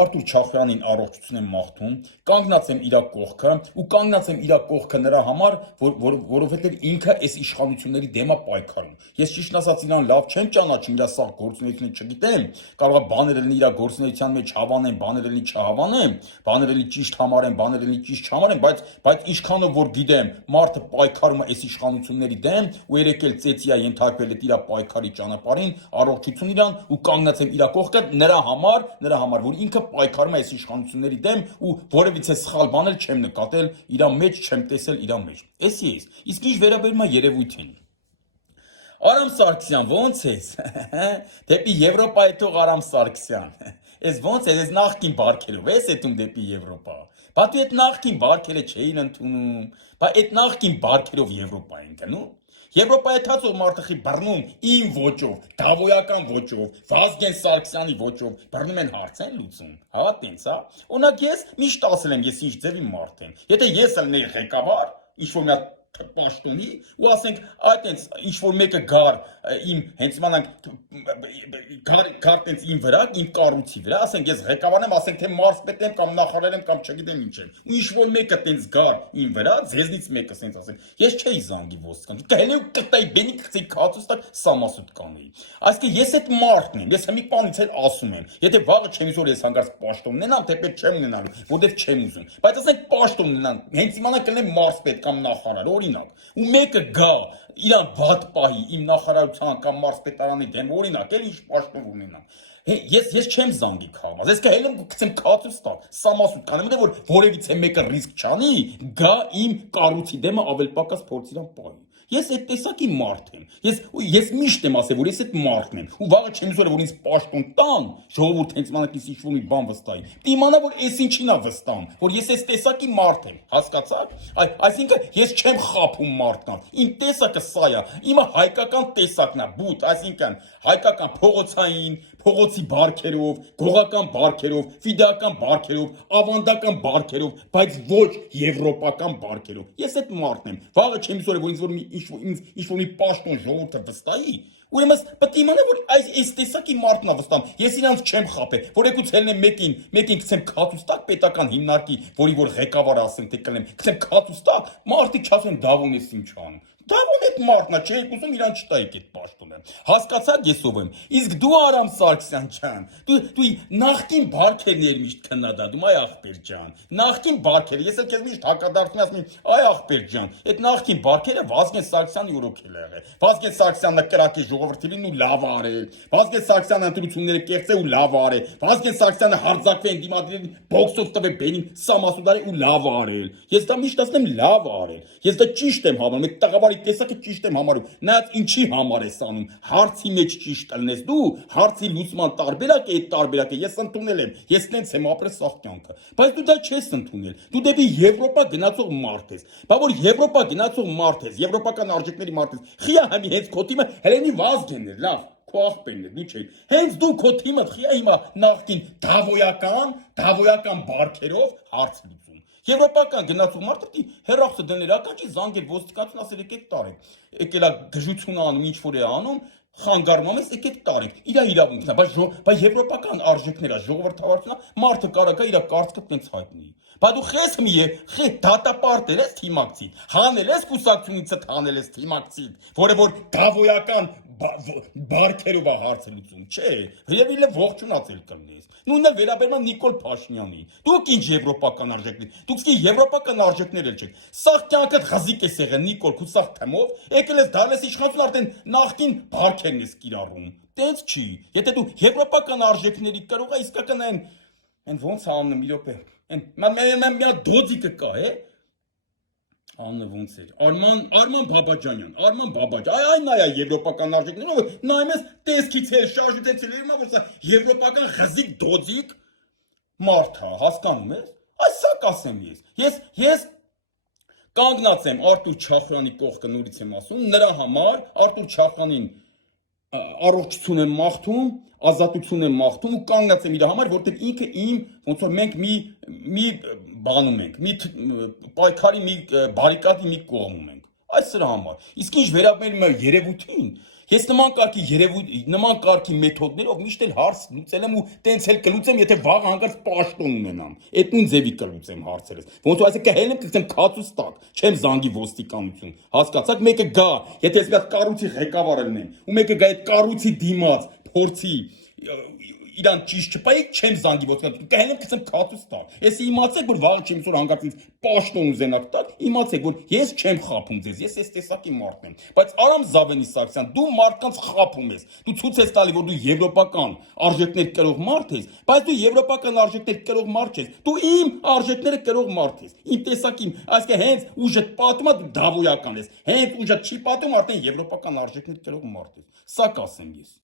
Արտուր Չախոյանին առողջություն եմ մաղթում, կանգնած եմ իր կողքը ու կանգնած եմ իր կողքը նրա համար, որովհետև ինքը այս իշխանությունների դեմ է պայքարում։ Ես ճիշտ ասած իրան լավ չեմ ճանաչում, իր սա գործունեությունը չգիտեմ, կարող է բաներ լինի իր գործունեության մեջ հավանեմ, բաներ լինի չհավանեմ, բաներ լինի ճիշտ համարեմ, բաներ լինի ճիշտ չհամարեմ, բայց ինչքանով որ գիտեմ, մարդը պայքարում է այս իշխանությունների դեմ ու երեք էլ ծեծի է ենթարկվել իր պայքարի ճանապարհին, առողջություն իրան ու կանգնած եմ իր կողքը նրա համար, որ ինքը պայքարում է այս իշխանությունների դեմ ու որևիցե սխալ բաներ չեմ նկատել իր մեջ, չեմ տեսել իր մեջ։ Էսի էս։ Իսկ ինչ վերաբերում է երևույթին։ Արամ Սարգսյան, ո՞նց ես։ Դեպի Եվրոպա է թող Արամ Սարգսյան։ Էս ոնց է, ես նախքին բարքերով ես էտում դեպի Եվրոպա։ Բա դու այդ նախքին բարքերը չէին ընդունում, բա այդ նախքին բարքերով Եվրոպա են գնում։ Եվրոպայի թացող մարդը խի բռնում իմ ոճով, դավոյական ոճով, Վազգեն Սարգսյանի ոճով, բռնում են հարց են լուծում։ Հա, տենց, հա։ Օրինակ ես միշտ ասել եմ, ես ինչ ձևի մարդ եմ։ Եթե ես ելնեի ղեկավար, ինչ-որ մի հատ պաշտոնի ու ասենք այտենց ինչ որ մեկը գար իմ հենց իմանանք գար տենց իմ վրա իմ կառույցի վրա ասենք ես ղեկավարն եմ ասենք թե մարզպետ եմ կամ նախարար եմ կամ չգիտեմ ինչ եմ ու ինչ որ մեկը տենց գար իմ վրա ձեզնից մեկը տենց ասենք ես չէի զանգի ոստկան կհենի ու կտայի բենի կծի քացուստակ սամասուտ կանեի այսինքն ես այդ մարդն եմ ես մի բանից էլ ասում եմ եթե վաղը չեմ ուզում ես հանգարց պաշտոն ունենամ թե պետք չեմ ունենալու որտեվ չեմ ուզում բայց ասենք պաշտոն ունենամ հենց իմանա կլինեմ մարզպետ կամ նախարար օրինակ ու մեկը գա իրան վատ պահի իմ նախարարության կամ մարզպետարանի դեմ օրինակ էլ ինչ պաշտոն ունենամ ես չեմ զանգի քաղաք ես կհելեմ գցեմ քացուստակ սամասուտ կանեմ որ որևիցե մեկը ռիսկ չանի գա իմ կառույցի դեմը ավել պակաս փորձ իրան պահի Ես այդ տեսակի մարդ եմ։ Ես միշտ եմ ասել, որ ես այդ մարդն եմ։ Ու վաղը չեմ ուզում որ ինձ պաշտոն տան, ժողովուրդ հենց մանակից ինչ-որ մի բան վստահի։ Դե իմանա որ ես ինչին է վստահում, որ ես այս տեսակի մարդ եմ։ Հասկացա՞ք։ Այսինքն ես չեմ խափում մարդկանց։ Իմ տեսակը սա է։ Իմը հայկական տեսակն է, բութ, այսինքն հայկական փողոցային, փողոցի բարքերով, գողական բարքերով, ֆիդեական բարքերով, ավանդական բարքերով, բայց ոչ եվրոպական բարքերով։ Ես այդ մարդն եմ։ Վաղը չեմ ուզում որ ինձ որ ինչ-որ մի պաշտոն ժողովուրդը վստահի, ուրեմն պետք է իմանա որ այս տեսակի մարդն է վստահում։ Ես իրանց չեմ խափել, որ եկուց ելնեմ մեկին գցեմ քացուստակ պետական հիմնարկի, որի որ ղեկավարը ասեմ թե կլեմ, գցեմ քացուստակ, մարդիկ չասեն դավոն ես ինչ անում։ Դավոն այդ մարդն է, չէ, ուզում իրան չտայիք այդ պաշտոնը։ Հասկացաք ես ով եմ։ Իսկ դու Արամ Սարգսյան ջան, դու նախքին բարքերներ միշտ քննադատում, այ ախպեր ջան։ Նախքին բարքերը, ես էլ քեզ միշտ հակադարձում ասում եմ, այ ախպեր ջան, այդ նախքին բարքերը Վազգեն Սարգսյանը յուրոքել է եղել։ Վազգեն Սարգսյանն կրակի ժողովրդին ու լավ արել։ Վազգեն Սարգսյանը ընտրությունները կեղծե ու լավ արել։ Վազգեն Սարգսյանը հարձակվեն դիմադրին բոքսով տվե բենին սամասուդարի ու լավ արել։ Ես դա միշտ ասում եմ լավ արել։ Ես դա ճիշտ եմ համարում, այդ տղավարի տեսակը ճիշտ եմ համարում։ Նայած ինչի համար ես անում։ Հարցի մեջ ճիշտ ելնես դու, հարցի լուծման տարբերակը այդ տարբերակը ես ընդունել եմ։ Ես տենց եմ ապրել սաղ կյանքը։ Բայց դու դա չես ընդունել։ Դու դեպի Եվրոպա գնացող մարդ ես։ Բա որ Եվրոպա գնացող մարդ ես, եվրոպական արժեքների մարդ ես։ Խիա համի հենց քո թիմը Հելենի Վազգենն էր, լավ։ Քո աղբերն է, դու չէ։ Հենց դու քո թիմը խիա հիմա նախքին դավոյական բարքերով հարց լուծում։ Եվրոպական գնացող մարդը դի հերախոսը դնել ականջի զանգել ոստիկանություն ասել եկեք տարեք։ Եկելա դժություն անում, ինչ որ է անում, խանգարում ես եկեք տարեք։ Իրա իրավունքն է, բայց եվրոպական արժեքները, ժողովրդավարությունը մարդը կարա գա իր կարծիքը տենց հայտնի։ Բայց դու խես մի դատապարտել ես թիմակցի, հանել ես կուսակցությունից հանել ես թիմակցի, որը որ դավոյական բարքերով է հարցը լուծում, չէ, եւ իլը ողջունացել կլնես։ Նույնը վերաբերում է Նիկոլ Փաշինյանին։ Դուք ինչ եվրոպական արժեքներ, դուք սկի եվրոպական արժեքներ էլ չեք։ Սաղ կյանքդ խզիկ ես եղել Նիկոլ քուսախ թեմով, եկել ես դալես իշխանություն արդեն նախքին բարքերն ես կիրառում։ Տենց չի։ Եթե դու եվրոպական արժեքների կարող ես իսկական այն ոնց անում մի րոպե։ Այն մի դոձիկը կա, է։ Աննը ոնց էր։ Արման Բաբաջանյան, այն նայա եվրոպական արժեքները, նայում ես տեսքից է, շարժուց է, իմա որ սա եվրոպական խզիկ դոձիկ մարդ է, հասկանում ես։ Այս սա կասեմ ես կանգնած եմ Արտուր Չախոյանի կողքը նորից եմ ասում, նրա համար Արտուր Չախոյանին առողջություն եմ մաղթում, ազատություն եմ մաղթում ու կանգնած եմ իր համար, որտեղ ինքը իմ ոնց որ մենք մի բանում ենք, մի պայքարի մի բարիկադի մի կողմում ենք։ Այս սրա համար։ Իսկ ինչ վերաբերում է երևույթին, Ես նման կարգի մեթոդներով միշտ էլ հարց լուծել եմ ու տենց էլ կլուծեմ, եթե վաղ հանկարծ պաշտոն ունենամ։ Այդ նույն ձևի կլուծեմ հարցերս։ Ոնց որ այսինքն կհելեմ կգցեմ քացուց տակ, չեմ զանգի ոստիկանություն։ Հասկացաք, մեկը գա, եթե ես մի հատ կառույցի ղեկավար լինեմ, ու մեկը գա այդ կառույցի դիմաց, փորձի իրան ճիշտ չպայի, չեմ զանգի ոստիկանություն, կհելեմ կգցեմ քացուց տակ։ Если իմացեք, որ վաղը չեմ որ հանկարծ ինձ պաշտոն ուզենաք տալ, իմացեք, որ ես չեմ խափում ձեզ, ես այս տեսակի մարդ եմ։ Բայց Արամ Զավենի Սարգսյան, դու մարդկանց խափում ես։ Դու ցույց ես տալի, որ դու եվրոպական արժեքներ կրող մարդ ես, բայց դու եվրոպական արժեքներ կրող մարդ չես։ Դու իմ արժեքները կրող մարդ ես։ Իմ տեսակի, այսինքն հենց ուժը պատում է դու դավոյական ես։ Հենց ուժը չի պատում, արդեն եվրոպական արժեքներ կրող մարդ ես։ Սա կասեմ ես։